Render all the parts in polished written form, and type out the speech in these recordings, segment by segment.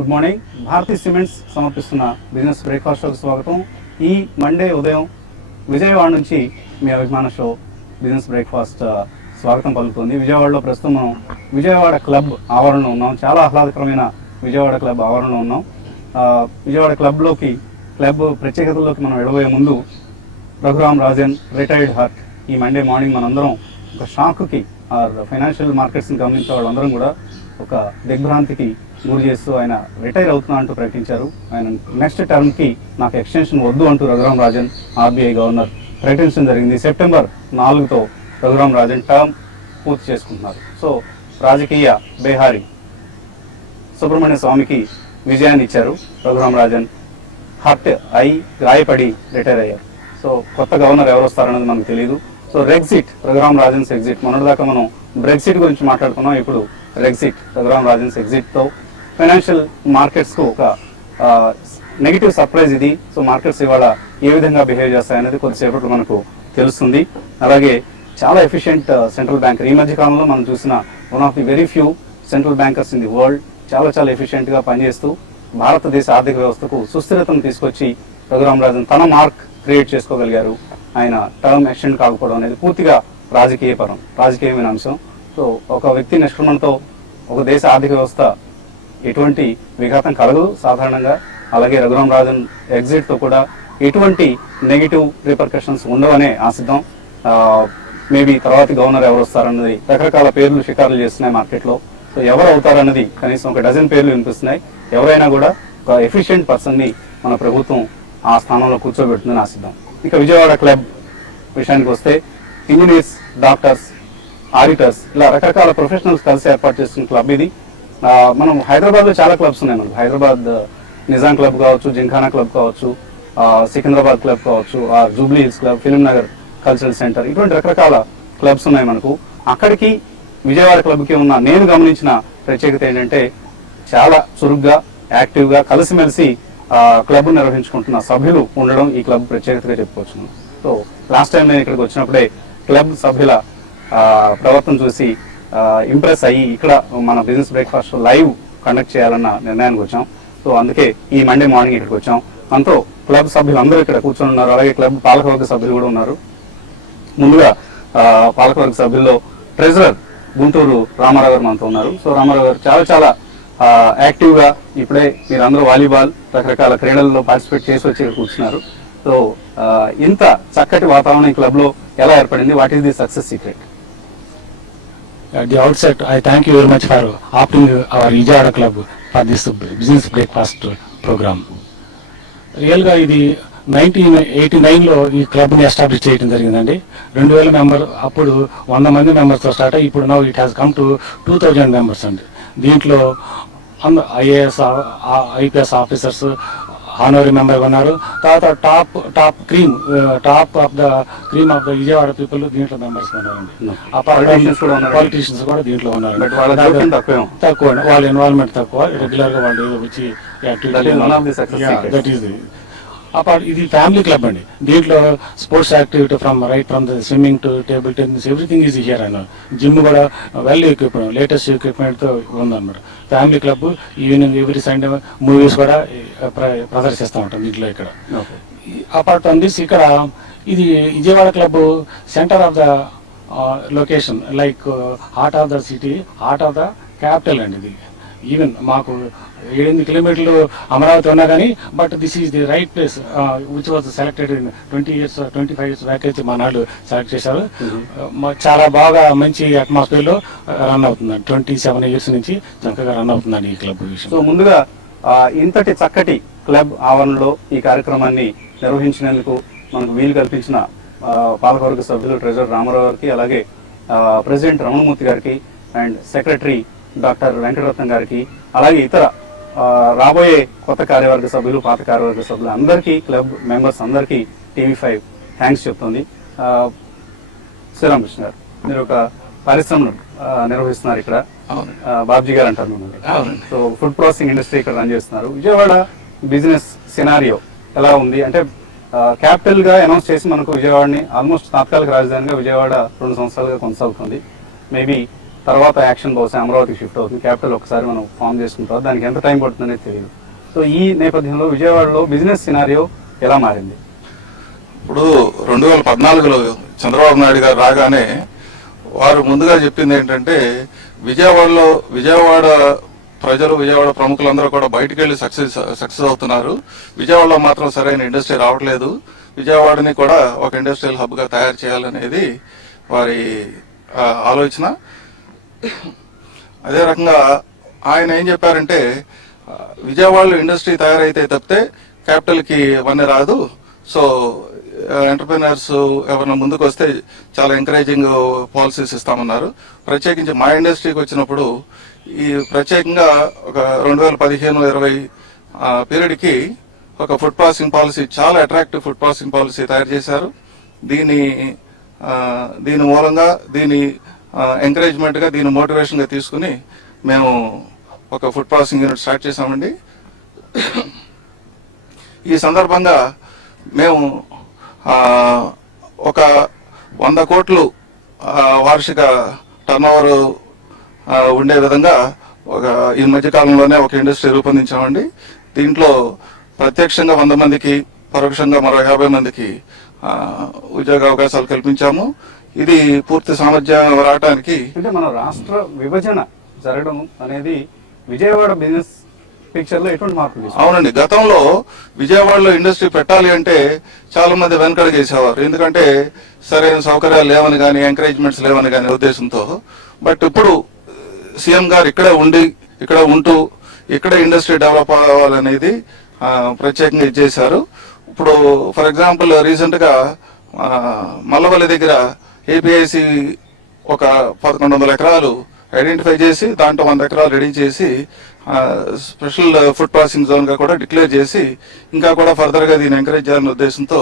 Good morning. Bharathi cements సమర్పిస్తున్న business breakfast షోకి స్వాగతం. ఈ మండే ఉదయం విజయవాడ నుంచి మీ అభిమాన షో బిజినెస్ బ్రేక్ఫాస్ట్ స్వాగతం పలుకుతుంది. విజయవాడలో ప్రస్తుతం మనం విజయవాడ క్లబ్ ఆవరణలో ఉన్నాం. చాలా ఆహ్లాదకరమైన విజయవాడ క్లబ్ ఆవరణలో ఉన్నాం. విజయవాడ క్లబ్ ప్రత్యేకతల్లోకి మనం వెళ్ళబోయే ముందు రఘురామ్ రాజన్ రిటైర్డ్ హార్ట్ ఈ మండే మార్నింగ్ మనందరం ఒక షాక్కి ఫైనాన్షియల్ మార్కెట్స్ని గమనించే వాళ్ళందరం కూడా ఒక దిగ్భ్రాంతికి గురి చేస్తూ ఆయన రిటైర్ అవుతున్నా అంటూ ప్రకటించారు. ఆయన నెక్స్ట్ టర్మ్కి నాకు ఎక్స్టెన్షన్ వద్దు అంటూ రఘురామ్ రాజన్ ఆర్బీఐ గవర్నర్ ప్రకటించడం జరిగింది. సెప్టెంబర్ 4తో రఘురామ్ రాజన్ టర్మ్ పూర్తి చేసుకుంటున్నారు. సో రాజకీయ బేహారీ సుబ్రహ్మణ్య స్వామికి విజయాన్ని ఇచ్చారు. రఘురామ్ రాజన్ హర్ట్ అయి గాయపడి రిటైర్ అయ్యారు. సో కొత్త గవర్నర్ ఎవరు వస్తారన్నది మనకు తెలియదు. So Rexit, Raghuram Rajan's exit. మొన్నటిదాకా మనం బ్రెగ్జిట్ గురించి మాట్లాడుకున్నాం. ఇప్పుడు రెగ్జిట్, రఘురామ్ రాజన్స్ ఎగ్జిట్తో ఫైనాన్షియల్ మార్కెట్స్కు ఒక నెగిటివ్ సర్ప్రైజ్ ఇది. సో మార్కెట్స్ ఇవాళ ఏ విధంగా బిహేవ్ చేస్తాయనేది కొద్దిసేపట్లో మనకు తెలుస్తుంది. అలాగే చాలా ఎఫిషియెంట్ సెంట్రల్ బ్యాంకర్. ఈ మధ్య కాలంలో మనం చూసిన one of the very few central bankers in the world. చాలా ఎఫిషియెంట్గా పనిచేస్తూ భారతదేశ ఆర్థిక వ్యవస్థకు సుస్థిరతను తీసుకొచ్చి రఘురామ్ రాజన్ తన మార్క్ క్రియేట్ చేసుకోగలిగారు. ఆయన టర్మ్ ఎక్స్టెండ్ కాకపోవడం అనేది పూర్తిగా రాజకీయమైన అంశం. సో ఒక వ్యక్తి నిష్క్రమణతో ఒక దేశ ఆర్థిక వ్యవస్థ ఎటువంటి విఘాతం కలగదు సాధారణంగా. అలాగే రఘురామ్ రాజన్ ఎగ్జిట్తో కూడా ఎటువంటి నెగిటివ్ రిపర్కషన్స్ ఉండవనే ఆశిద్దాం. మేబీ తర్వాతి గవర్నర్ ఎవరు వస్తారన్నది రకరకాల పేర్లు షికారులు చేస్తున్నాయి మార్కెట్లో. సో ఎవరు అవుతారన్నది కనీసం ఒక డజన్ పేర్లు వినిపిస్తున్నాయి. ఎవరైనా కూడా ఒక ఎఫిషియెంట్ పర్సన్ని మన ప్రభుత్వం ఆ స్థానంలో కూర్చోబెడుతుందని ఆశిద్దాం. ఇక విజయవాడ క్లబ్ విషయానికి వస్తే ఇంజనీర్స్, డాక్టర్స్, ఆడిటర్స్ ఇలా రకరకాల ప్రొఫెషనల్స్ కలిసి ఏర్పాటు చేస్తున్న క్లబ్ ఇది. మనం హైదరాబాద్లో చాలా క్లబ్స్ ఉన్నాయి. మనకు హైదరాబాద్ నిజాం క్లబ్ కావచ్చు, జింఖానా క్లబ్ కావచ్చు, సికింద్రాబాద్ క్లబ్ కావచ్చు, Jubilee hills club, film Nagar cultural centre, ఇటువంటి రకరకాల క్లబ్స్ ఉన్నాయి మనకు. అక్కడికి విజయవాడ క్లబ్కి ఉన్న నేను గమనించిన ప్రత్యేకత ఏంటంటే చాలా చురుగ్గా, యాక్టివ్గా కలిసిమెలిసి క్లబ్ నిర్వహించుకుంటున్న సభ్యులు ఉండడం ఈ క్లబ్ ప్రత్యేకతగా చెప్పుకోవచ్చు. సో లాస్ట్ టైం నేను ఇక్కడికి వచ్చినప్పుడే క్లబ్ సభ్యుల ప్రవర్తన చూసి ఇంప్రెస్ అయ్యి ఇక్కడ మన బిజినెస్ బ్రేక్ఫాస్ట్ లైవ్ కండక్ట్ చేయాలన్న నిర్ణయానికి వచ్చాం. సో అందుకే ఈ మండే మార్నింగ్ ఇక్కడికి వచ్చాం. మనతో క్లబ్ సభ్యులు అందరూ ఇక్కడ కూర్చొని ఉన్నారు. అలాగే క్లబ్ పాలకవర్గ సభ్యులు కూడా ఉన్నారు. ముందుగా పాలకవర్గ సభ్యుల్లో ట్రెజరర్ గుంటూరు రామారావు గారు మనతో ఉన్నారు. సో రామారావు గారు చాలా యాక్టివ్ గా ఇప్పుడే మీరు అందరూ వాలీబాల్ రకరకాల క్రీడల్లో పార్టిసిపేట్ చేసి వచ్చి కూర్చున్నారు. సో ఇంత చక్కటి వాతావరణం ఈ క్లబ్ లో ఎలా ఏర్పడింది? What is the success secret? At the outset, I thank you very much for opting our Vijayawada Club for this business breakfast program. రియల్గా ఇది 1989లో ఈ క్లబ్ని ఎస్టాబ్లిష్ చేయడం జరిగిందండి. 2000 మెంబర్, అప్పుడు 100 మంది మెంబర్స్తో స్టార్ట్ అయ్యి ఇప్పుడు now it has come to 2000 members అండి. దీంట్లో IAS, IPS officers honorary member ఉన్నారు. తర్వాత top of the Vijayawada people దీంట్లో మెంబర్స్ ఉన్నారండి. పాలిటీషియన్స్ కూడా దీంట్లో ఉన్నారు. తక్కువ వాళ్ళ ఇన్వాల్వ్మెంట్ తక్కువ, రెగ్యులర్ గా వాళ్ళు వచ్చి ఇది ఫ్యామిలీ క్లబ్ అండి. దీంట్లో sports activity from the swimming to table tennis everything is here అన్నారు. జిమ్ కూడా వెల్ ఎక్విప్మెంట్, లేటెస్ట్ ఎక్విప్మెంట్ తో ఉందన్నమాట. Family club. Evening every Sunday movies కూడా ప్రదర్శిస్తూ ఉంటాం దీంట్లో. ఇక్కడ అపార్ట్ ఫ్రమ్ దిస్, ఇక్కడ ఇది Vijayawada club centre of the location, like heart of the city, heart of the capital అండి. ఇది ఈవెన్ మాకు 8 కిలోమీటర్లు అమరావతి ఉన్నా కానీ but this is the right place which was selected in 25 years back అయితే మా నాడు సెలెక్ట్ చేశారు. చాలా బాగా మంచి అట్మాస్ఫియర్ లో రన్ అవుతుంది. 27 years నుంచి చక్కగా రన్ అవుతుందండి ఈ క్లబ్ విషయం. సో ముందుగా ఇంతటి చక్కటి క్లబ్ ఆవరణలో ఈ కార్యక్రమాన్ని నిర్వహించినందుకు మనకు వీలు కల్పించిన పాలకవర్గ సభ్యులు ట్రెజరర్ రామారావు గారికి, అలాగే ప్రెసిడెంట్ రమణమూర్తి గారికి అండ్ సెక్రటరీ డాక్టర్ వెంకటరత్నం గారికి, అలాగే ఇతర రాబోయే కొత్త కార్యవర్గ సభ్యులు, పాత కార్యవర్గ సభ్యులు అందరికీ, క్లబ్ మెంబర్స్ అందరికీ TV5 థ్యాంక్స్ చెప్తుంది. శ్రీరామకృష్ణ గారు, మీరు ఒక పరిశ్రమను నిర్వహిస్తున్నారు ఇక్కడ. బాబ్జీ గారు అంటారు మిమ్మల్ని. సో ఫుడ్ ప్రాసెసింగ్ ఇండస్ట్రీ ఇక్కడ రన్ చేస్తున్నారు. విజయవాడ బిజినెస్ సినారియో ఎలా ఉంది అంటే క్యాపిటల్ గా అనౌన్స్ చేసి మనకు విజయవాడని ఆల్మోస్ట్ తాత్కాలిక రాజధానిగా విజయవాడ 2 సంవత్సరాలుగా కొనసాగుతుంది. మేబీ తర్వాత యాక్షన్ బహుశా అమరావతికి షిఫ్ట్ అవుతుంది, క్యాపిటల్ ఒకసారి మనం ఫామ్ చేసుకున్న తర్వాత దానికి ఎంత టైం పడుతుందనేది తెలియదు. సో ఈ నేపథ్యంలో విజయవాడలో బిజినెస్ సినారియో ఎలా మారింది? ఇప్పుడు 2014లో చంద్రబాబు నాయుడు గారు రాగానే వారు ముందుగా చెప్పింది ఏంటంటే విజయవాడ ప్రజలు, విజయవాడ ప్రముఖులందరూ కూడా బయటికి వెళ్ళి సక్సెస్ అవుతున్నారు, విజయవాడలో మాత్రం సరైన ఇండస్ట్రీ రావట్లేదు, విజయవాడని కూడా ఒక ఇండస్ట్రియల్ హబ్ గా తయారు చేయాలనేది వారి ఆలోచన. అదే రకంగా ఆయన ఏం చెప్పారంటే, విజయవాడలో ఇండస్ట్రీ తయారైతే తప్పితే క్యాపిటల్ కి వన్నీ రాదు, సో ఎంటర్ప్రినర్స్ ఎవరైనా ముందుకు వస్తే చాలా ఎంకరేజింగ్ పాలసీస్ ఇస్తామన్నారు. ప్రత్యేకించి మా ఇండస్ట్రీకి వచ్చినప్పుడు ఈ ప్రత్యేకంగా ఒక 2015-20 పీరియడ్ కి ఒక ఫుడ్ ప్రాసెసింగ్ పాలసీ, చాలా అట్రాక్టివ్ ఫుడ్ ప్రాసెసింగ్ పాలసీ తయారు చేశారు. దీని మూలంగా, దీని ఎంకరేజ్మెంట్ గా, దీని మోటివేషన్ గా తీసుకుని మేము ఒక ఫుడ్ ప్రాసెసింగ్ యూనిట్ స్టార్ట్ చేశామండి. ఈ సందర్భంగా మేము ఒక 100 కోట్లు వార్షిక టర్నోవర్ ఉండే విధంగా ఈ మధ్య కాలంలోనే ఒక ఇండస్ట్రీ రూపొందించామండి. దీంట్లో ప్రత్యక్షంగా 100 మందికి, పరోక్షంగా మరో 50 మందికి ఉద్యోగ అవకాశాలు కల్పించాము. ఇది పూర్తి సామర్థ్యం రావడానికి, అంటే మన రాష్ట్ర విభజన జరగడం అనేది విజయవాడ బిజినెస్ పిక్చర్ లో ఎటువంటి మార్పులు? అవునండి, గతంలో విజయవాడలో ఇండస్ట్రీ పెట్టాలి అంటే చాలా మంది వెనకడుగేసేవారు, ఎందుకంటే సరైన సౌకర్యాలు లేవని కానీ, ఎంకరేజ్మెంట్స్ లేవని కానీ ఉద్దేశంతో. బట్ ఇప్పుడు సీఎం గారు ఇక్కడ ఉంటూ ఇక్కడ ఇండస్ట్రీ డెవలప్ అవ్వాలనేది ప్రత్యేకంగా ఇచ్చేశారు. ఇప్పుడు ఫర్ ఎగ్జాంపుల్ రీసెంట్ గా మల్లవల్లి దగ్గర ఏపీఐసి ఒక 1100 ఎకరాలు ఐడెంటిఫై చేసి దాంట్లో 100 ఎకరాలు రెడీ చేసి స్పెషల్ ఫుడ్ ప్రాసెసింగ్ జోన్ గా కూడా డిక్లేర్ చేసి ఇంకా కూడా ఫర్దర్ గా దీన్ని ఎంకరేజ్ చేయాలనే ఉద్దేశంతో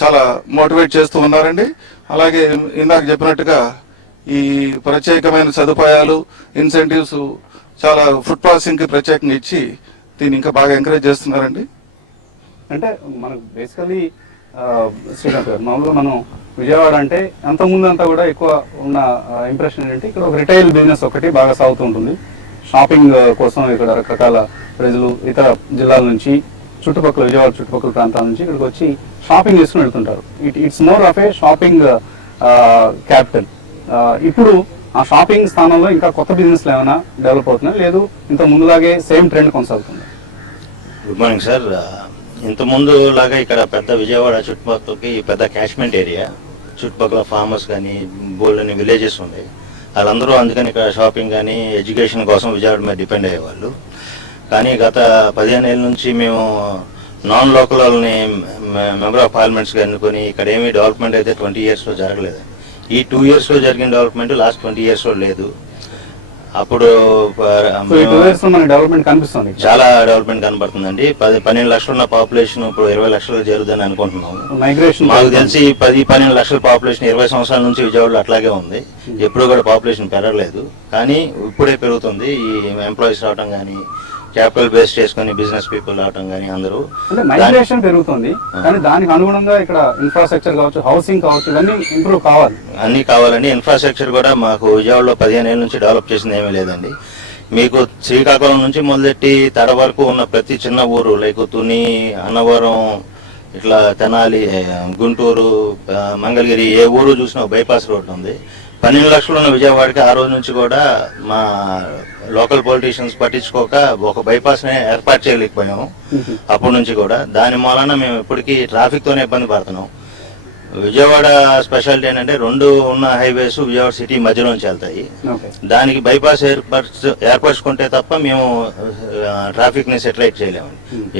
చాలా మోటివేట్ చేస్తూ ఉన్నారండి. అలాగే ఇందాక చెప్పినట్టుగా ఈ ప్రత్యేకమైన సదుపాయాలు, ఇన్సెంటివ్స్ చాలా ఫుడ్ ప్రాసెసింగ్ కి ప్రత్యేకంగా ఇచ్చి దీన్ని ఇంకా బాగా ఎంకరేజ్ చేస్తున్నారండి. అంటే మనకు బేసికలీ శ్రీకాంత్ గారు, మామూలుగా మనం విజయవాడ అంటే అంత ముందు అంతా కూడా ఎక్కువ ఉన్న ఇంప్రెషన్ ఏంటంటే ఇక్కడ ఒక రిటైల్ బిజినెస్ ఒకటి బాగా సాగుతూ ఉంటుంది. షాపింగ్ కోసం ఇక్కడ రకరకాల ప్రజలు ఇతర జిల్లాల నుంచి, చుట్టుపక్కల విజయవాడ చుట్టుపక్కల ప్రాంతాల నుంచి ఇక్కడికి వచ్చి షాపింగ్ చేసుకుని వెళ్తుంటారు. It's more of A shopping capital. ఇప్పుడు ఆ షాపింగ్ స్థానంలో ఇంకా కొత్త బిజినెస్లు ఏమైనా డెవలప్ అవుతున్నాయి, లేదు ఇంత ముందులాగే సేమ్ ట్రెండ్ కొనసాగుతుంది? Good morning sir. ఇంత ముందు లాగా ఇక్కడ పెద్ద విజయవాడ చుట్టుపక్కలకి పెద్ద క్యాచ్మెంట్ ఏరియా, చుట్టుపక్కల ఫార్మర్స్ కానీ బోల్డ్ అని విలేజెస్ ఉన్నాయి. వాళ్ళందరూ అందుకని ఇక్కడ షాపింగ్ కానీ ఎడ్యుకేషన్ కోసం విజయవాడ మీద డిపెండ్ అయ్యేవాళ్ళు. కానీ గత 15 ఏళ్ళ నుంచి మేము నాన్ లోకల్ వాళ్ళని మెంబర్ ఆఫ్ పార్లమెంట్స్గా ఎన్నుకొని ఇక్కడ ఏమీ డెవలప్మెంట్ అయితే 20 yearsలో జరగలేదు. ఈ 2 yearsలో జరిగిన డెవలప్మెంట్ లాస్ట్ 20 yearsలో లేదు. అప్పుడు చాలా డెవలప్మెంట్ కనబడుతుందండి. 12 లక్షలు ఉన్న పాపులేషన్ ఇప్పుడు 20 లక్షలు చేరుదని అనుకుంటున్నాము. మాకు తెలిసి 10-12 లక్షల పాపులేషన్ 20 సంవత్సరాల నుంచి విజయవాడలో అట్లాగే ఉంది. ఎప్పుడు కూడా పాపులేషన్ పెరగలేదు, కానీ ఇప్పుడే పెరుగుతుంది. ఈ ఎంప్లాయీస్ రావడం కానీ, క్యాపిటల్ బేస్ చేసుకుని బిజినెస్ పీపుల్ రావడం కానీ, అందరూ మైగ్రేషన్ పెరుగుతుంది. కానీ దానికి అనుగుణంగా ఇక్కడ ఇన్ఫ్రాస్ట్రక్చర్ కావచ్చు, హౌసింగ్ కావచ్చు, ఇవన్నీ ఇంప్రూవ్ కావాలి. అన్ని కావాలండి. ఇన్ఫ్రాస్ట్రక్చర్ కూడా మాకు విజయవాడలో 15 ఏళ్ళ నుంచి డెవలప్ చేసింది ఏమీ లేదండి. మీకు శ్రీకాకుళం నుంచి మొదలెట్టి తడ వరకు ఉన్న ప్రతి చిన్న ఊరు, లైక్ తుని, అన్నవరం, ఇట్లా తెనాలి, గుంటూరు, మంగళగిరి, ఏ ఊరు చూసినా బైపాస్ రోడ్డు ఉంది. 12 లక్షలు ఉన్న విజయవాడకి ఆ రోజు నుంచి కూడా మా లోకల్ పొలిటీషియన్స్ పట్టించుకోక ఒక బైపాస్ నే ఏర్పాటు చేయలేకపోయాము. అప్పటి నుంచి కూడా దాని మూలన మేము ఇప్పటికీ ట్రాఫిక్ తోనే ఇబ్బంది పడుతున్నాం. విజయవాడ స్పెషాలిటీ ఏంటంటే 2 ఉన్న హైవేస్ విజయవాడ సిటీ మధ్యలోంచి వెళ్తాయి. దానికి బైపాస్ ఏర్పరచుకుంటే తప్ప మేము ట్రాఫిక్ ని సెటిలైట్ చేయలేము.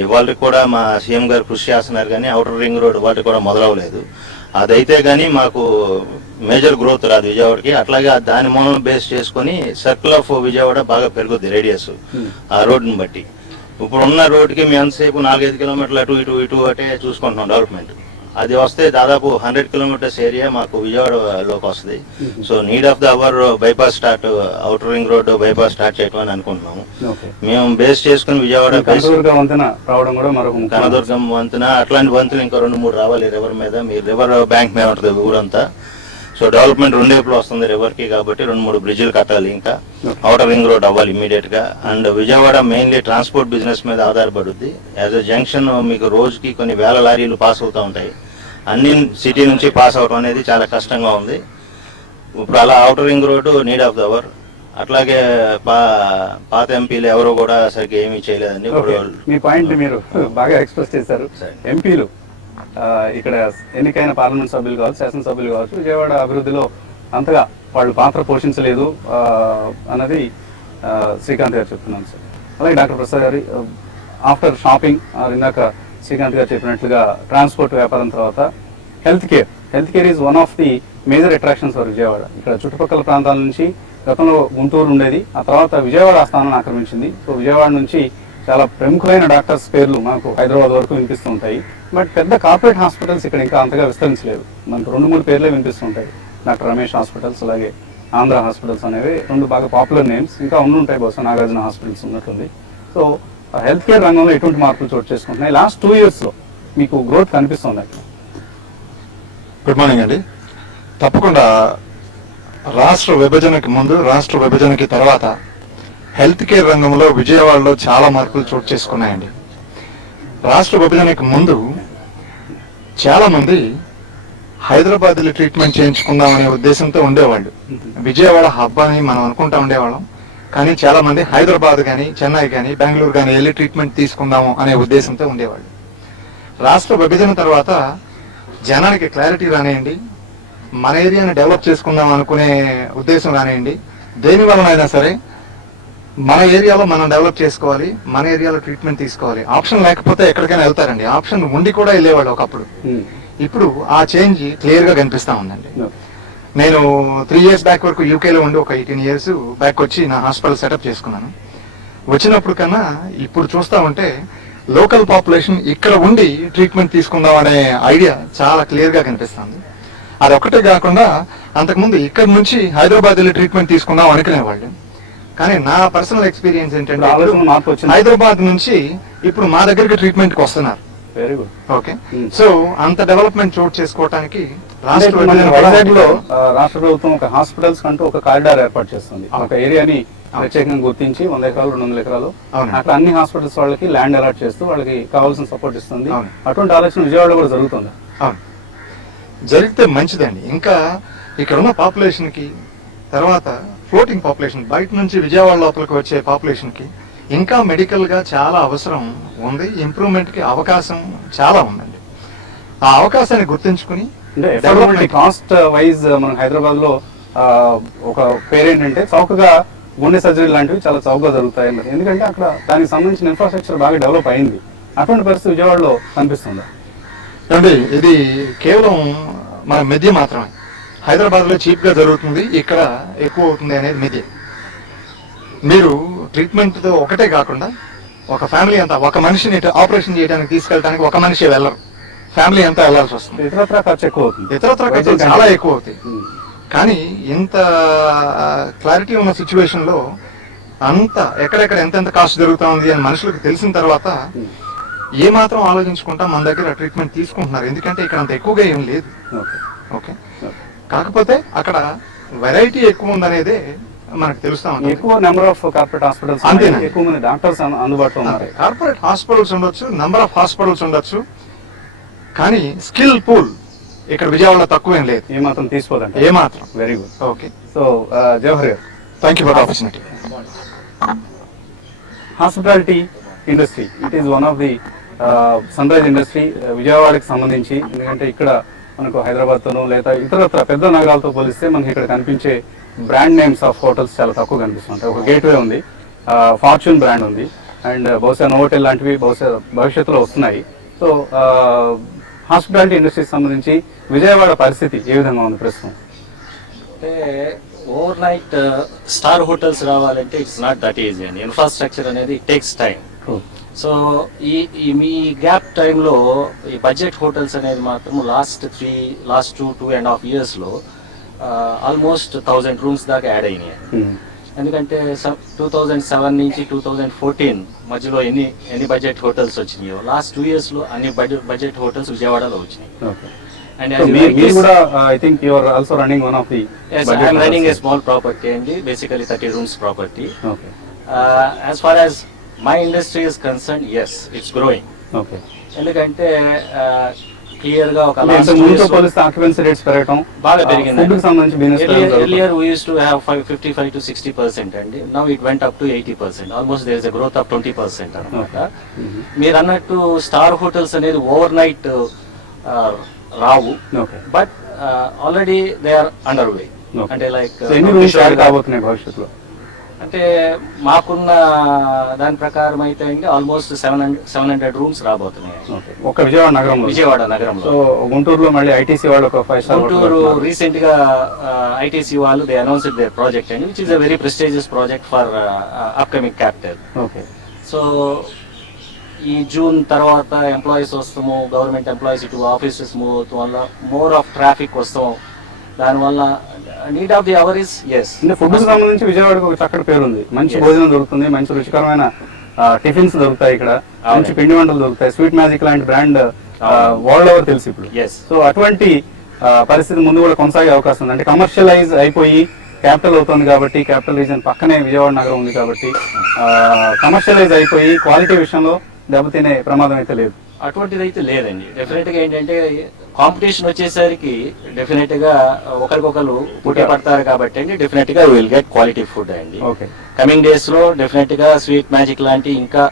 ఇవాళకి కూడా మా సీఎం గారు కృషి చేస్తున్నారు, కానీ అవుటర్ రింగ్ రోడ్ వాటికి కూడా మొదలవలేదు. అదైతే కానీ మాకు మేజర్ గ్రోత్ రాదు విజయవాడకి. అట్లాగే దాని మూలం బేస్ చేసుకుని సర్కిల్ ఆఫ్ విజయవాడ బాగా పెరుగుద్ది, రేడియస్ ఆ రోడ్డుని బట్టి. ఇప్పుడు ఉన్న రోడ్డుకి మేము ఎంతసేపు 4-5 కిలోమీటర్లు అటు ఇటు అటే చూసుకుంటున్నాం డెవలప్మెంట్. అది వస్తే దాదాపు 100 kilometers ఏరియా మాకు విజయవాడలోకి వస్తుంది. So need of the hour bypass start, outer ring road bypass start చేయడం అని అనుకుంటున్నాము. మేము బేస్ చేసుకుని విజయవాడ కనదుర్గం వంతెన, అట్లాంటి వంతులు ఇంకా 2-3 రావాలి రివర్ మీద. మీ రివర్ బ్యాంక్ మీద ఉంటుంది ఊరంతా. సో డెవలప్మెంట్ రెండు వైపులో వస్తుంది రివర్ కి కాబట్టి 2-3 బ్రిడ్జిలు కట్టాలి, ఇంకా అవుటర్ రింగ్ రోడ్ అవ్వాలి ఇమీడియట్ గా. And Vijayawada mainly transport business మీద ఆధారపడుద్ది. యాజ్ అ జంక్షన్ మీకు రోజుకి కొన్ని వేల లారీలు పాస్ అవుతూ ఉంటాయి. అన్ని సిటీ నుంచి పాస్ అవడం అనేది చాలా కష్టంగా ఉంది. ఇప్పుడు అలా outer ring road need of the hour. అట్లాగే పాత ఎంపీలు ఎవరు కూడా సరిగ్గా ఏమీ చేయలేదండి. ఓకే, మీ పాయింట్ మీరు బాగా ఎక్స్ప్రెస్ చేశారు. ఎంపీలు ఇక్కడ ఎన్నికైన పార్లమెంట్ సభ్యులు కావచ్చు, శాసనసభ్యులు కావచ్చు, విజయవాడ అభివృద్ధిలో అంతగా వాళ్ళు పాత్ర పోషించలేదు అన్నది శ్రీకాంత్ గారు చెప్తున్నాను సార్. అలాగే డాక్టర్ ప్రసాద్ గారి ఆఫ్టర్ షాపింగ్ ఇందాక శ్రీకాంత్ గారు చెప్పినట్లుగా ట్రాన్స్పోర్ట్ వ్యాపారం తర్వాత health care is one of the major attractions for Vijayawada. ఇక్కడ చుట్టుపక్కల ప్రాంతాల నుంచి గతంలో గుంటూరు ఉండేది, ఆ తర్వాత విజయవాడ ఆ స్థానాన్ని ఆక్రమించింది. సో విజయవాడ నుంచి చాలా ప్రముఖమైన డాక్టర్స్ పేర్లు మనకు హైదరాబాద్ వరకు వినిపిస్తూ ఉంటాయి. బట్ పెద్ద కార్పొరేట్ హాస్పిటల్స్ ఇక్కడ ఇంకా అంతగా విస్తరించలేదు. మనకు 2-3 పేర్లే వినిపిస్తుంటాయి. డాక్టర్ రమేష్ హాస్పిటల్స్, అలాగే ఆంధ్ర హాస్పిటల్స్ అనేవి 2 బాగా పాపులర్ నేమ్స్. ఇంకా ఉండుంటాయి, బహుశా నాగార్జున హాస్పిటల్స్ ఉన్నట్టుంది. సో హెల్త్ కేర్ రంగంలో ఎటువంటి మార్పులు చోటు చేసుకుంటున్నాయి? లాస్ట్ 2 years లో మీకు గ్రోత్ కనిపిస్తుంది అక్కడ? గుడ్ మార్నింగ్ అండి. తప్పకుండా రాష్ట్ర విభజనకి ముందు, రాష్ట్ర విభజనకి తర్వాత హెల్త్ కేర్ రంగంలో విజయవాడలో చాలా మార్పులు చోటు చేసుకున్నాయండి. రాష్ట్ర విభజనకి ముందు చాలా మంది హైదరాబాద్లో ట్రీట్మెంట్ చేయించుకుందాం అనే ఉద్దేశంతో ఉండేవాళ్ళు. విజయవాడ హబ్ అని మనం అనుకుంటా ఉండేవాళ్ళం. కానీ చాలా మంది హైదరాబాద్ కానీ, చెన్నై కానీ, బెంగళూరు కానీ వెళ్ళి ట్రీట్మెంట్ తీసుకుందాము అనే ఉద్దేశంతో ఉండేవాళ్ళు. రాష్ట్ర విభజన తర్వాత జనానికి క్లారిటీ రానియండి, మన ఏరియాని డెవలప్ చేసుకుందాం అనుకునే ఉద్దేశం రానియండి, దేని వలనైనా సరే మన ఏరియాలో మనం డెవలప్ చేసుకోవాలి, మన ఏరియాలో ట్రీట్మెంట్ తీసుకోవాలి. ఆప్షన్ లేకపోతే ఎక్కడికైనా వెళ్తారండి. ఆప్షన్ ఉండి కూడా వెళ్ళేవాళ్ళు ఒకప్పుడు. ఇప్పుడు ఆ చేంజ్ క్లియర్ గా కనిపిస్తా ఉందండి. నేను 3 years బ్యాక్ వరకు యూకేలో ఉండి ఒక 18 years బ్యాక్ వచ్చి నా హాస్పిటల్ సెటప్ చేసుకున్నాను. వచ్చినప్పుడు కన్నా ఇప్పుడు చూస్తా ఉంటే లోకల్ పాపులేషన్ ఇక్కడ ఉండి ట్రీట్మెంట్ తీసుకుందాం అనే ఐడియా చాలా క్లియర్ గా కనిపిస్తుంది. అదొక్కటే కాకుండా అంతకుముందు ఇక్కడ నుంచి హైదరాబాద్ వెళ్ళి ట్రీట్మెంట్ తీసుకుందాం అనుకునేవాళ్ళు. కానీ నా పర్సనల్ ఎక్స్పీరియన్స్ ఏంటంటే హైదరాబాద్ నుంచి ఇప్పుడు మా దగ్గరికి ట్రీట్మెంట్ కి వస్తున్నారు. Very good. ఓకే, సో అంత డెవలప్మెంట్ చోటు చేసుకోవడానికి వైజాగ్ లో రాష్ట్ర ప్రభుత్వం ఒక హాస్పిటల్స్ కంటూ ఒక కారిడార్ ఏర్పాటు చేస్తుంది. ఒక ఏరియాని ప్రత్యేకంగా గుర్తించి 100 ఎకరాలు 200 ఎకరాలు అట్లా అన్ని హాస్పిటల్స్ వాళ్ళకి ల్యాండ్ అలాట్ చేస్తూ వాళ్ళకి కావాల్సిన సపోర్ట్ ఇస్తుంది. అటువంటి ఆలోచన విజయవాడలో కూడా జరుగుతుంది. జరిగితే మంచిదండి. ఇంకా ఇక్కడ ఉన్న పాపులేషన్ కి, తర్వాత ఫ్లోటింగ్ పాపులేషన్, బయట నుంచి విజయవాడ లోపలికి వచ్చే పాపులేషన్ కి ఇంకా మెడికల్ గా చాలా అవసరం ఉంది. ఇంప్రూవ్మెంట్ కి అవకాశం చాలా ఉందండి. ఆ అవకాశాన్ని గుర్తించుకుని కాస్ట్ వైజ్ మనం హైదరాబాద్ లో ఒక పేరేంటంటే చౌకగా గుండె సర్జరీ లాంటివి చాలా చౌకగా జరుగుతాయి అన్నది. ఎందుకంటే అక్కడ దానికి సంబంధించిన ఇన్ఫ్రాస్ట్రక్చర్ బాగా డెవలప్ అయింది. అటువంటి పరిస్థితి విజయవాడలో కనిపిస్తుంది. అంటే ఇది కేవలం మన మధ్య మాత్రమే. హైదరాబాద్ లో చీప్ గా జరుగుతుంది, ఇక్కడ ఎక్కువ అవుతుంది అనేది మధ్య. మీరు ట్రీట్మెంట్ తో ఒకటే కాకుండా ఒక ఫ్యామిలీ అంతా, ఒక మనిషిని ఆపరేషన్ చేయడానికి తీసుకెళ్ళడానికి ఒక మనిషి వెళ్ళరు, ఫ్యామిలీ అంతా వెళ్లాల్సి వస్తుంది. ఇతరత్రా ఖర్చు ఎక్కువ అవుతుంది. ఇతరత్రా ఖర్చు చాలా ఎక్కువ అవుతాయి. కానీ ఇంత క్లారిటీ ఉన్న సిచ్యువేషన్ లో అంత ఎక్కడెక్కడ ఎంతెంత కాస్ట్ జరుగుతా ఉంది అని మనుషులకు తెలిసిన తర్వాత ఏ మాత్రం ఆలోచించుకుంటా మన దగ్గర ట్రీట్మెంట్ తీసుకుంటున్నారు. ఎందుకంటే ఇక్కడ అంత ఎక్కువగా ఏం లేదు. ఓకే, కాకపోతే అక్కడ వెరైటీ ఎక్కువ ఉందనేదే మనకు తెలుస్తా ఉంది. ఎక్కువ నెంబర్ ఆఫ్ కార్పొరేట్ హాస్పిటల్స్, ఎక్కువ మంది డాక్టర్స్ అందుబాటులో ఉన్నారు. కార్పొరేట్ హాస్పిటల్స్ ఉండొచ్చు, నెంబర్ ఆఫ్ హాస్పిటల్స్ ఉండొచ్చు, కానీ స్కిల్ పూల్ ఇక్కడ విజయవాడలో తక్కువేం లేదు. ఏమాత్రం తీసుకోదండి. ఏమాత్రం. Very good. Okay, so Jawahar garu, thank you for the opportunity. Hospitality industry, it is one of the sunrise industry విజయవాడకి సంబంధించి. ఎందుకంటే ఇక్కడ మనకు హైదరాబాద్ తోనూ లేదా ఇతరత్ర పెద్ద నగరాలతో పోలిస్తే మనకి ఇక్కడ కనిపించే బ్రాండ్ నేమ్స్ ఆఫ్ హోటల్స్ చాలా తక్కువ కనిపిస్తుంటాయి. ఒక గేట్వే ఉంది, ఫార్చ్యూన్ బ్రాండ్ ఉంది, అండ్ బహుశా నోవోటెల్ లాంటివి బహుశా భవిష్యత్తులో వస్తున్నాయి. సో హాస్పిటాలిటీ ఇండస్ట్రీకి సంబంధించి విజయవాడ పరిస్థితి ఏ విధంగా ఉంది ప్రస్తుతం? అంటే ఓవర్ నైట్ స్టార్ హోటల్స్ రావాలంటే ఇట్స్ నాట్ దట్ ఈజీ అండి. ఇన్ఫ్రాస్ట్రక్చర్ అనేది టేక్స్ టైం. సో ఈ మీ గ్యాప్ టైంలో ఈ బడ్జెట్ హోటల్స్ అనేది మాత్రం లాస్ట్ 2.5 years లో ఆల్మోస్ట్ 1000 rooms దాకా యాడ్ అయినాయి. ఎందుకంటే 2007 నుంచి 2014 మధ్యలో ఎన్ని బడ్జెట్ హోటల్స్ వచ్చినాయో లాస్ట్ 2 years లో అన్ని బడ్జెట్ హోటల్స్ విజయవాడలో వచ్చినాయి. And So as you మీరు rightly కూడా I think you are also running one of the yes, I am running a small property and basically 30 rooms property. Okay As far as my industry is concerned, yes, it's growing. Okay ఎందుకంటే clear గా ఒక ఇంతకు ముందుతో పోలిస్తే occupancy rates పెరగటం బాగా పెరిగింది. Food కి సంబంధించి business earlier we used to have 55 to 60% అండి. Now it went up to 80%. Almost there is a growth of 20% అన్నమాట. మీరు అన్నట్టు స్టార్ హోటల్స్ అనేది ఓవర్ నైట్ రావు, okay but already they are under way. అంటే లైక్ ఎన్ని రూమ్స్ యాడ్ కాబోతున్నాయి భవిష్యత్తులో? అంటే మాకున్న దాని ప్రకారం అయితే ఆల్మోస్ట్ 700 రూమ్స్ రాబోతున్నాయి ఓకే ఒక విజయవాడ నగరంలో. విజయవాడ నగరంలో. సో గుంటూరులో మళ్ళీ ఐటీసీ వాళ్ళు ఒక 5 స్టార్ గుంటూరు రీసెంట్ గా ఐటీసీ వాళ్ళు దే అనౌన్స్డ్ దేర్ ప్రాజెక్ట్ అండి, which is a very prestigious project for upcoming capital. Okay so ఈ జూన్ తర్వాత ఎంప్లాయీస్ వస్తాము, గవర్నమెంట్ ఎంప్లాయీస్ ఇటు ఆఫీసెస్ మూవ్ అవుతాం వల్ల మోర్ ఆఫ్ ట్రాఫిక్ వస్తాం. దానివల్ల need of the hour is yes. అంటే ఫుడ్ కి సంబంధించి విజయవాడకు ఒక చక్కటి పేరు ఉంది. మంచి Yes. భోజనం దొరుకుతుంది, మంచి రుచికరమైన టిఫిన్స్ దొరుకుతాయి ఇక్కడ, మంచి పిండి వంటలు దొరుకుతాయి. స్వీట్ మ్యాజిక్ లాంటి బ్రాండ్ వరల్డ్ ఓవర్ తెలుసు ఇప్పుడు. Yes. సో అటువంటి పరిస్థితి ముందు కూడా కొనసాగే అవకాశం ఉంది. అంటే కమర్షియలైజ్ అయిపోయి క్యాపిటల్ అవుతుంది కాబట్టి, క్యాపిటల్ రీజన్ పక్కనే విజయవాడ నగరం ఉంది కాబట్టి కమర్షియలైజ్ అయిపోయి క్వాలిటీ విషయంలో దెబ్బతినే ప్రమాదం అయితే లేదు. అటువంటిది అయితే లేదండి. డెఫినెట్ గా ఏంటంటే కాంపిటీషన్ వచ్చేసరికి డెఫినెట్ గా ఒకరికొకరు పోటీ పడతారు కాబట్టి అండి డెఫినెట్ గా విల్ గెట్ క్వాలిటీ ఫుడ్ అండి. ఓకే కమింగ్ డేస్ లో డెఫినెట్ గా స్వీట్ మ్యాజిక్ లాంటి ఇంకా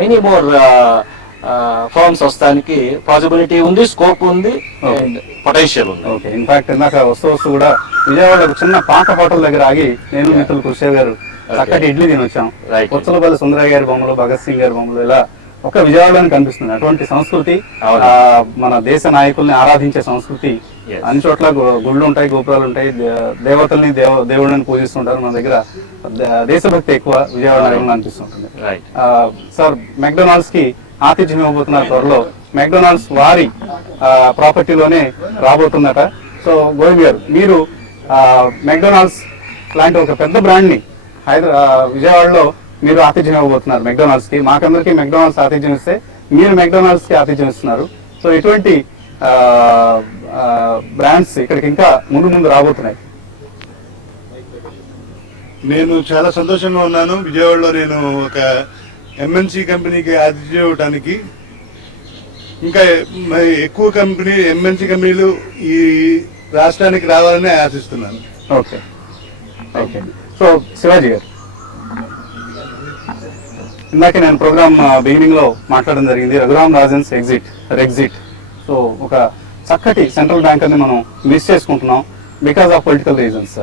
మెనీ మోర్ ఫార్మ్స్ వస్తానికి పాసిబిలిటీ ఉంది, స్కోప్ ఉంది అండ్ పొటెన్షియల్ ఉంది. ఓకే ఇన్ఫాక్ట్ ఇందాక వస్తూ కూడా విజయవాడలో ఒక చిన్న పాత హోటల్ దగ్గర ఆగి నేను మిత్రులు కుషేవ్ గారు చక్కటి ఇడ్లీ తిని వచ్చాం. Right. కొత్తలపల్లి సుందరయ్య గారి బొమ్మలు, భగత్ సింగ్ గారి బొమ్మలు ఇలా ఒక విజయవాడలోనే కనిపిస్తుంది. అటువంటి సంస్కృతి, అవును. మన దేశ నాయకుల్ని ఆరాధించే సంస్కృతి. Yes. అన్ని చోట్ల గుళ్ళు ఉంటాయి, గోపురాలు ఉంటాయి, దేవతల్ని దేవుళ్ళని పూజిస్తుంటారు. మన దగ్గర దేశభక్తి ఎక్కువ విజయవాడ నగరంలో అనిపిస్తుంటుంది. రైట్. సార్ మెక్డొనాల్డ్స్ కి ఆతిథ్యం ఇవ్వబోతున్నారు త్వరలో. మెక్డొనాల్డ్స్ వారి ప్రాపర్టీలోనే రాబోతుందట. సో గోవింద్ గారు, మీరు మెక్డొనాల్డ్స్ లాంటి ఒక పెద్ద బ్రాండ్ ని విజయవాడలో మీరు ఆతిథ్యం ఇవ్వబోతున్నారు మెక్డొనాల్డ్స్ కి. మాకందరికి మెక్డొనాల్డ్స్ ఆతిథ్యం ఇస్తే మీరు మెక్డొనాల్డ్స్ కి ఆతిథ్యం ఇస్తున్నారు. సో ఇటువంటి బ్రాండ్స్ ఇక్కడికి ఇంకా ముందు రాబోతున్నాయి. నేను చాలా సంతోషంగా ఉన్నాను. విజయవాడలో నేను ఒక ఎంఎన్సి కంపెనీకి ఆతిథ్యం ఇవ్వడానికి, ఇంకా ఎక్కువ ఎంఎన్సి కంపెనీలు ఈ రాష్ట్రానికి రావాలని ఆశిస్తున్నాను. Okay okay. సో శివాజీ గారు, ఇందాక నేను ప్రోగ్రామ్ బిగినింగ్ లో మాట్లాడడం జరిగింది రఘురామ్ రాజన్స్ ఎగ్జిట్. సో ఒక చక్కటి సెంట్రల్ బ్యాంకర్ ని మనం మిస్ చేసుకుంటున్నాం because of political reasons.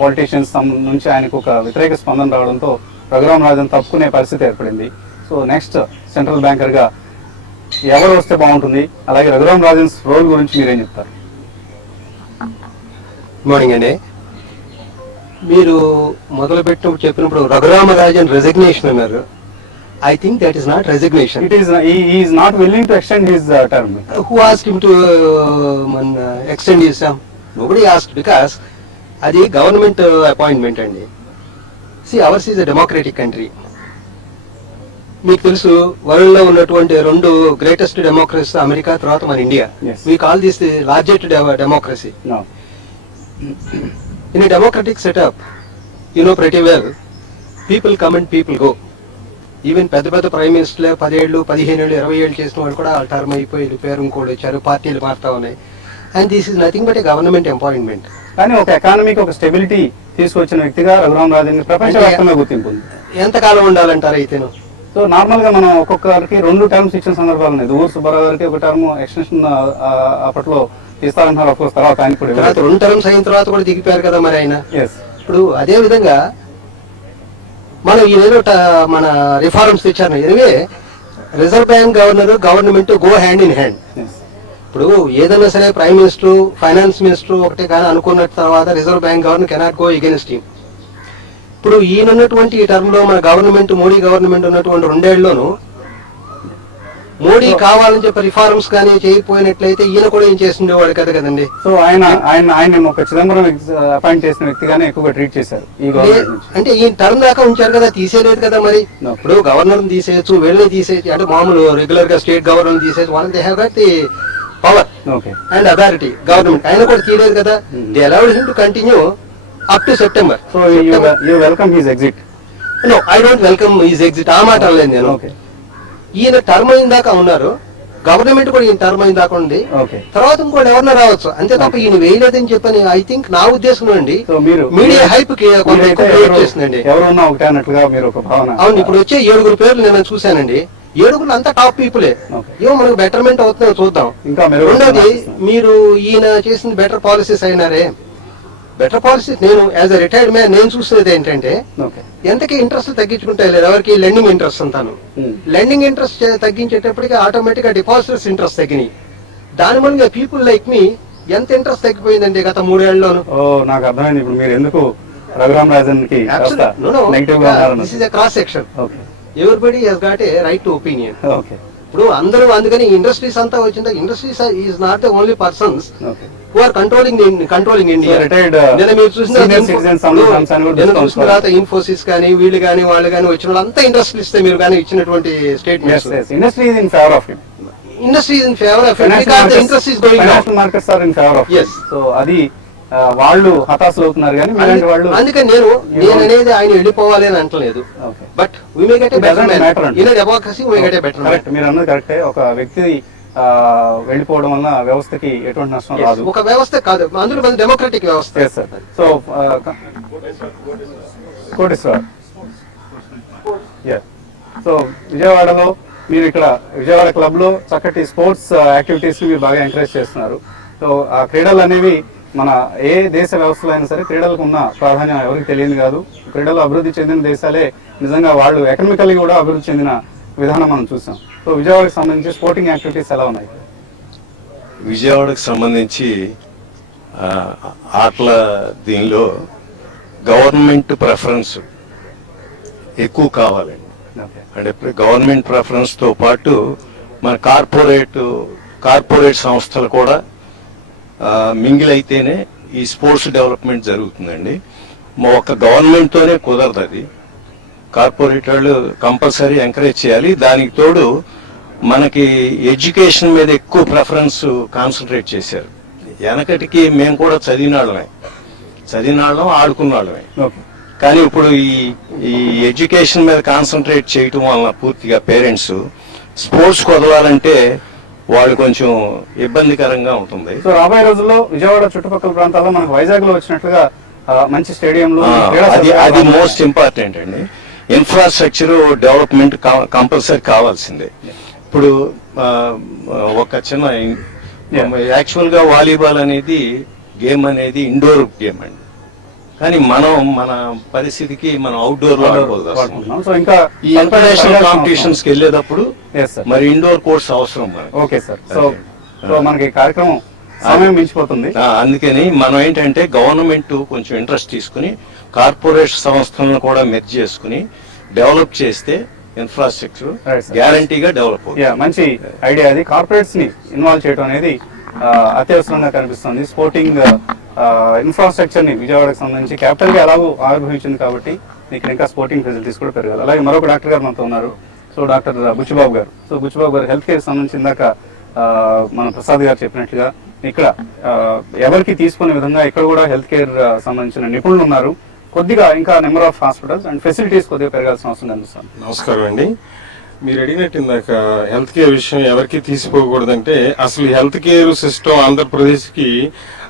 Politicians నుంచి ఆయనకు ఒక వ్యతిరేక స్పందన రావడంతో రఘురామ్ రాజన్ తప్పుకునే పరిస్థితి ఏర్పడింది. సో నెక్స్ట్ సెంట్రల్ బ్యాంకర్ గా ఎవరు వస్తే బాగుంటుంది, అలాగే రఘురామ్ రాజన్స్ రోల్ గురించి మీరేం చెప్తారు? గుడ్ మార్నింగ్ అండి. మీరు మొదలు పెట్టినప్పుడు చెప్పినప్పుడు రఘురామరాజన్ రెసిగ్నేషన్ అన్నారు. I think that is not resignation. He is not willing to extend his term. Who asked him to extend his term? Nobody asked, because అది గవర్నమెంట్ అపాయింట్మెంట్ అండి. See, ours is a democratic country. మీకు తెలుసు world లో ఉన్నటువంటి రెండు greatest democracy America, తర్వాత మన India. Yes. We call this the largest democracy. No. In a democratic setup, you know pretty well, people come and people go. Even పెద్ద పెద్ద prime మినిస్టర్లే 10 ఏళ్ళు 15 ఏళ్ళు 20 ఏళ్ళు చేసిన వాళ్ళు కూడా టర్మ్ అయిపోయి వెళ్ళిపోయారు, ఇంకోటి వచ్చారు, పార్టీలు మారుతా ఉన్నాయి. And this is nothing but A government appointment. కానీ ఒక ఎకానమీకి ఒక స్టెబిలిటీ తీసుకొచ్చిన వ్యక్తిగా రఘురామ్ రాజన్ ప్రపంచవ్యాప్తంగా గుర్తింపు ఉంది. ఎంతకాలం ఉండాలంటారు అయితేను? సో నార్మల్ గా మనం ఒక్కొక్కరికి 2 టర్మ్స్ ఇచ్చిన సందర్భాలు ఉన్నాయి. ఊరు సుబ్బారావు గారికి ఒక టర్మ్ ఎక్స్టెన్షన్ అప్పట్లో ఇస్తారంటున్నారు. అఫ్కోర్స్ తర్వాత ఆయన కూడా తర్వాత 2 టర్మ్స్ అయిన తర్వాత కూడా దిగిపోయారు కదా మరి ఆయన. Yes. ఇప్పుడు అదే విధంగా మనం ఈరోజు మన రిఫార్మ్స్ తెచ్చారు. Anyway reserve bank governor government go hand in hand. Yes. ఇప్పుడు ఏదైనా సరే ప్రైమ్ మినిస్టర్ ఫైనాన్స్ మినిస్టర్ ఒకటే కానీ అనుకున్న తర్వాత reserve bank governor cannot go against him. ఇప్పుడు ఈయనున్నటువంటి ఈ టర్మ్ లో మన గవర్నమెంట్, మోడీ గవర్నమెంట్ ఉన్నటువంటి 2 ఏళ్లలోనూ మోడీ కావాలని చెప్పి రిఫార్మ్స్ కానీ చేయకపోయినట్లయితే ఈయన కూడా ఏం చేస్తుండేవాడు కదా కదండి. సో ఆయన ఒక చిదంబరం అపాయింట్ చేసిన వ్యక్తిగానే ఎక్కువగా ట్రీట్ చేశారు ఈ గవర్నమెంట్ నుంచి. అంటే ఈ టర్మ్ దాకా ఉంచారు కదా, తీసేయలేదు కదా మరి. ఇప్పుడు గవర్నర్ తీసేయచ్చు, వీళ్ళని తీసేయచ్చు, అంటే మామూలు రెగ్యులర్ గా స్టేట్ గవర్నర్ తీసేయచ్చు. వాళ్ళకి they have got the power okay and authority government ఆయన కూడా తీయలేదు కదా. They allowed him to continue up to September. So you welcome his exit. No, I don't welcome his exit. ఆ మాట అనలేదు నేను. ఓకే ఈయన టర్మ్ అయిన దాకా ఉన్నారు, గవర్నమెంట్ కూడా ఈయన టర్మ్ అయిన దాకా ఉంది, ఓకే. తర్వాత ఇంకోటి ఎవరన్నా రావచ్చు అంతే తప్ప ఈయన వేయలేదని చెప్పని ఐ థింక్ నా ఉద్దేశం అండి. సో మీరు మీడియా హైప్ కొంత ఎక్కువ క్రియేట్ చేసిందండి. ఎవరున్నా ఒకటే అన్నట్లుగా మీరు ఒక భావన. అవును, ఇప్పుడు వచ్చే 7 పేర్లు నేను చూశానండి. 7 అంతా టాప్ పీపులే. ఓకే. ఏమో మనకు బెటర్మెంట్ అవుతుందో చూద్దాం. ఇంకా మెరుగు రెండోది, మీరు ఈయన చేసిన బెటర్ పాలసీస్ అయినారే, బెటర్ పాలసీస్ నేను యాజ్ అ రిటైర్డ్ మ్యాన్ నేను చూసేది ఏంటంటే, ఓకే. ఎంతకి ఇంట్రెస్ట్ తగ్గించుకుంటే లేదు ఎవరికి లెండింగ్ ఇంట్రెస్ట్ అంతాను. లెండింగ్ ఇంట్రెస్ట్ తగ్గించేటప్పటికి ఆటోమేటిక్ గా డిపాజిటర్స్ ఇంట్రెస్ట్ తగ్గినాయి. దాని మూలంగా పీపుల్ లైక్ మీ ఎంత ఇంట్రెస్ట్ తగ్గిపోయిందండి గత 3 ఏళ్లలోను. ఓ నాకు అర్థమైంది ఇప్పుడు మీరు ఎందుకు రఘురామ్ రాజన్ కి నెగిటివ్ గా ఉన్నారు. This is a cross section. Okay everybody has got a right to opinion. Okay ఇప్పుడు అందరూ అందుకని ఇండస్ట్రీస్ అంతా వచ్చింది. Industries is not the only persons okay. who are controlling India. So retired నేను మీరు చూసిన senior citizens అందరూ concern కూడా నేను discount చూసిన తర్వాత ఇన్ఫోసిస్ కానీ వీళ్ళు కానీ వాళ్ళు కానీ వచ్చిన వాళ్ళంతా ఇండస్ట్రీ ఇస్తే మీరు కానీ ఇచ్చినటువంటి statements. Industry is in favour of him. Industry is in favour of it because the interest is going down. Financial markets are in favour of. Yes. So అది వాళ్ళు హతాశలు అవుతున్నారు కానీ మీలాంటి వాళ్ళు. అందుకని నేను అనేది ఆయన వెళ్ళిపోవాలి అని అంటలేదు. But we may get a better man in democracy. We may get a better man. Correct, మీరు అన్నది కరెక్టే. ఒక వ్యక్తి వెళ్ళిపోవడం వల్ల వ్యవస్థకి ఎటువంటి నష్టం రాదు. ఒక వ్యవస్థ కాదు, అందులో మన డెమోక్రటిక్ వ్యవస్థ. సో కోటేశ్వర్, సో విజయవాడలో మీరు ఇక్కడ విజయవాడ క్లబ్ లో చక్కటి స్పోర్ట్స్ యాక్టివిటీస్ మీరు బాగా ఎంకరేజ్ చేస్తున్నారు. సో ఆ క్రీడలు అనేవి మన ఏ దేశ వ్యవస్థలో అయినా సరే క్రీడలకు ఉన్న ప్రాధాన్యం ఎవరికి తెలియదు కాదు. క్రీడలు అభివృద్ధి చెందిన దేశాలే నిజంగా వాళ్ళు ఎకనామికల్లీ కూడా అభివృద్ధి చెందిన విధానం మనం చూసాం. సో విజయవాడకి సంబంధించి స్పోర్టింగ్ యాక్టివిటీస్ ఎలా ఉన్నాయి? విజయవాడకు సంబంధించి ఆటల దీనిలో గవర్నమెంట్ ప్రిఫరెన్స్ ఎక్కువ కావాలండి. అంటే గవర్నమెంట్ ప్రిఫరెన్స్ తో పాటు మన కార్పొరేట్ సంస్థలు కూడా మింగిల్ అయితేనే ఈ స్పోర్ట్స్ డెవలప్మెంట్ జరుగుతుందండి. ఒక గవర్నమెంట్ తోనే కుదరదు, అది కార్పొరేట్ వాళ్ళు కంపల్సరీ ఎంకరేజ్ చేయాలి. దానికి తోడు మనకి ఎడ్యుకేషన్ మీద ఎక్కువ ప్రిఫరెన్స్ కాన్సన్ట్రేట్ చేశారు. వెనకటికి మేము కూడా చదివిన వాళ్ళం ఆడుకున్న వాళ్ళమే. కానీ ఇప్పుడు ఈ ఎడ్యుకేషన్ మీద కాన్సన్ట్రేట్ చేయటం వలన పూర్తిగా పేరెంట్స్ స్పోర్ట్స్ వదలాలంటే వాళ్ళు కొంచెం ఇబ్బందికరంగా ఉంటుంది. సో రాబోయే రోజుల్లో విజయవాడ చుట్టుపక్కల ప్రాంతాల్లో మనకు వైజాగ్ లో వచ్చినట్లుగా మంచి స్టేడియంలు, అది మోస్ట్ ఇంపార్టెంట్ అండి. ఇన్ఫ్రాస్ట్రక్చర్ డెవలప్మెంట్ కంపల్సరీ కావాల్సిందే. ఇప్పుడు ఒక చిన్న యాక్చువల్ గా వాలీబాల్ అనేది గేమ్ అనేది ఇండోర్ గేమ్ అండి. కానీ మన పరిస్థితికి మనం అవుట్డోర్ లో ఆడుకోవాలి. సో ఇంకా ఈ ఇంటర్నేషనల్ కాంపిటీషన్స్ కి వెళ్ళేటప్పుడు మరి ఇండోర్ కోర్ట్స్ అవసరం. Okay sir. సో మనకి కార్యక్రమం సమయం మించిపోతుంది. అందుకని మనం ఏంటంటే గవర్నమెంట్ కొంచెం ఇంట్రెస్ట్ తీసుకుని కార్పొరేట్ సంస్థలను కూడా మెర్జ్ చేసుకుని డెవలప్ చేస్తే ఇన్ఫ్రాస్ట్రక్చర్ గ్యారంటీగా డెవలప్ అవుతుంది. మంచి ఐడియా అది. కార్పొరేట్స్ ని ఇన్వాల్వ్ చేయడం అనేది అత్యవసరంగా కనిపిస్తుంది. స్పోర్టింగ్ ఇన్ఫ్రాస్ట్రక్చర్ ని విజయవాడకు సంబంధించి క్యాపిటల్ గా ఎలాగో ఆవిర్భవించింది కాబట్టి ఇక్కడ ఇంకా స్పోర్టింగ్ ఫెసిలిటీస్ కూడా పెరగాలి. అలాగే మరొక డాక్టర్ గారు మనతో ఉన్నారు. సో డాక్టర్ బుచ్చిబాబు గారు. సో బుచ్చిబాబు గారు హెల్త్ కేర్ సంబంధించి ఇందాక మన ప్రసాద్ గారు చెప్పినట్లుగా ఇక్కడ ఎవరికి తీసుకునే విధంగా ఇక్కడ కూడా హెల్త్ కేర్ సంబంధించిన నిపుణులు ఉన్నారు. కొద్దిగా ఇంకా number of hospitals and facilities కొద్దిగా పెరగాల్సిన అవసరం కనిపిస్తుంది. నమస్కారం అండి. మీరు అడిగినట్టు ఇందాక హెల్త్ కేర్ విషయం ఎవరికి తీసిపోకూడదంటే అసలు హెల్త్ కేర్ సిస్టమ్ ఆంధ్రప్రదేశ్ కి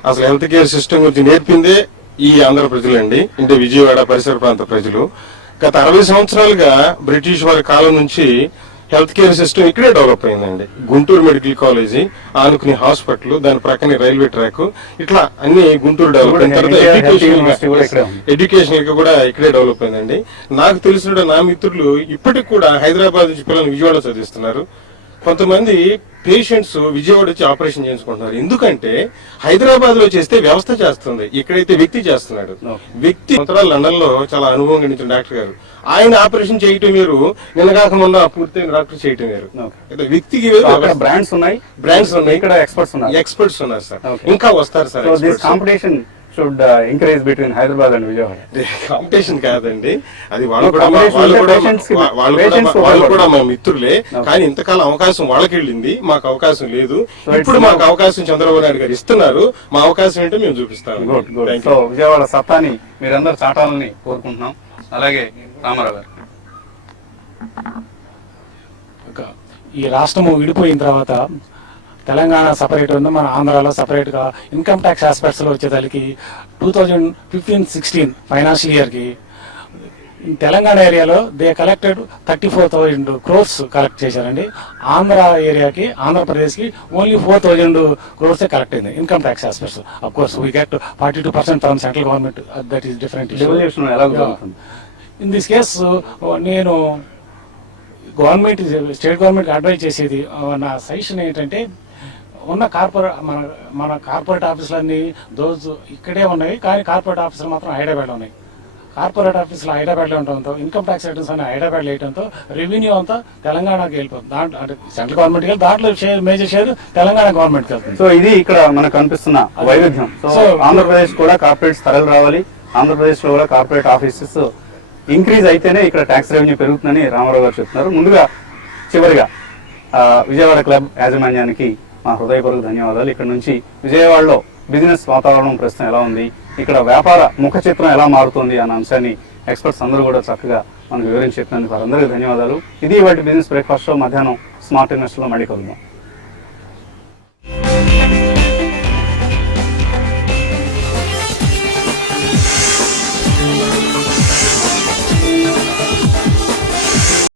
అసలు హెల్త్ కేర్ సిస్టమ్ గురించి నేర్పిందే ఈ ఆంధ్ర ప్రజలండి. అంటే విజయవాడ పరిసర ప్రాంత ప్రజలు. గత 60 సంవత్సరాలుగా బ్రిటిష్ వారి కాలం నుంచి హెల్త్ కేర్ సిస్టమ్ ఇక్కడే డెవలప్ అయిందండి. గుంటూరు మెడికల్ కాలేజీ, ఆనుకుని హాస్పిటల్, దాని ప్రక్కనే రైల్వే ట్రాక్, ఇట్లా అన్ని గుంటూరు డెవలప్ అయిన తర్వాత ఎడ్యుకేషనల్ గా కూడా ఇక్కడే డెవలప్ అయిందండి. నాకు తెలిసిన నా మిత్రులు ఇప్పటికి కూడా హైదరాబాద్ నుంచి పిల్లలు విజయవాడ చదివిస్తున్నారు. కొంతమంది పేషెంట్స్ విజయవాడ వచ్చి ఆపరేషన్ చేయించుకుంటున్నారు. ఎందుకంటే హైదరాబాద్ లో చేస్తే వ్యవస్థ చేస్తుంది, ఇక్కడైతే వ్యక్తి చేస్తున్నాడు. వ్యక్తి లండన్ లో చాలా అనుభవం గడించిన డాక్టర్ గారు, ఆయన ఆపరేషన్ చేయటం వేరు, నిన్న కాకుండా పూర్తయిన డాక్టర్ చేయటం వేరు. వ్యక్తికి బ్రాండ్స్ ఉన్నాయి, ఇక్కడ ఎక్స్పర్ట్స్ ఉన్నారు సార్. ఇంకా వస్తారు sir. Competition should encourage between Hyderabad and Vijayawada? Competition కాదండి, అది వాళ్ళు No, కూడా competition వాళ్ళు ఉంటే కూడా patients కి- వాళ్ళు patients కూడా వాళ్ళు ఉపయోగపడతారు. కూడా మా మిత్రులే. No. కానీ ఇంతకాలం అవకాశం వాళ్ళకి వెళ్ళింది, మాకు అవకాశం లేదు. So it's ఇప్పుడు now- మాకు అవకాశం చంద్రబాబు నాయుడు గారు ఇస్తున్నారు, మా అవకాశం ఏంటో మేము చూపిస్తాం. Good good. సో విజయవాడ సత్తాని మీరందరూ చాటాలని కోరుకుంటున్నాం. అలాగే రామారావు గారు. ఈ రాష్ట్రము విడిపోయిన తర్వాత తెలంగాణ సపరేట్ ఉంది, మన ఆంధ్రాలో సపరేట్గా ఇన్కమ్ ట్యాక్స్ ఆస్పెక్ట్స్లో వచ్చేదానికి 2015-16 ఫైనాన్షియల్ ఇయర్కి తెలంగాణ ఏరియాలో దే కలెక్టెడ్ 34,000 crores కలెక్ట్ చేశారండి. ఆంధ్ర ఏరియాకి ఆంధ్రప్రదేశ్కి ఓన్లీ 4,000 crores కలెక్ట్ అయింది income tax aspects. Of course we get 42% from central government, that is different. Devolution ఎలా జరుగుతుంది? ఇన్ దిస్ కేస్ నేను గవర్నమెంట్ స్టేట్ గవర్నమెంట్కి అడ్వైజ్ చేసేది, నా సజెషన్ ఏంటంటే ఉన్న మన కార్పొరేట్ ఆఫీసులన్నీ ఇక్కడే ఉన్నాయి, కానీ కార్పొరేట్ ఆఫీసులు మాత్రం హైదరాబాద్లో ఉన్నాయి. కార్పొరేట్ ఆఫీసులు హైదరాబాద్లో ఉండటంతో ఇన్కమ్ ట్యాక్స్ రిటర్న్స్ అన్ని హైదరాబాద్లో వేయడంతో రెవెన్యూ అంతా తెలంగాణకి వెళ్ళిపోతుంది. దాంట్లో అంటే సెంట్రల్ గవర్నమెంట్కి వెళ్ళి దాంట్లో మేజర్ షేర్ తెలంగాణ గవర్నమెంట్కి వెళ్తుంది. సో ఇది ఇక్కడ మనకు కనిపిస్తున్న వైరుధ్యం. సో ఆంధ్రప్రదేశ్ కూడా కార్పొరేట్స్ తరలి రావాలి, ఆంధ్రప్రదేశ్ లో కూడా కార్పొరేట్ ఆఫీసెస్ ఇంక్రీజ్ అయితేనే ఇక్కడ ట్యాక్స్ రెవెన్యూ పెరుగుతుందని రామారావు గారు చెప్తున్నారు. ముందుగా చివరిగా విజయవాడ క్లబ్ యాజమాన్యానికి మా హృదయపూర్వక ధన్యవాదాలు. ఇక్కడ నుంచి విజయవాడలో బిజినెస్ వాతావరణం ప్రస్తుతం ఎలా ఉంది, ఇక్కడ వ్యాపార ముఖ చిత్రం ఎలా మారుతుంది అన్న అంశాన్ని ఎక్స్పర్ట్స్ అందరూ కూడా చక్కగా మనకు వివరించి చెప్పినందుకు వారందరికీ ధన్యవాదాలు. ఇది వాటి బిజినెస్ బ్రేక్ఫాస్ట్ షో. మధ్యాహ్నం స్మార్ట్ ఇన్వెస్టర్లో మళ్ళీ కలుద్దాం.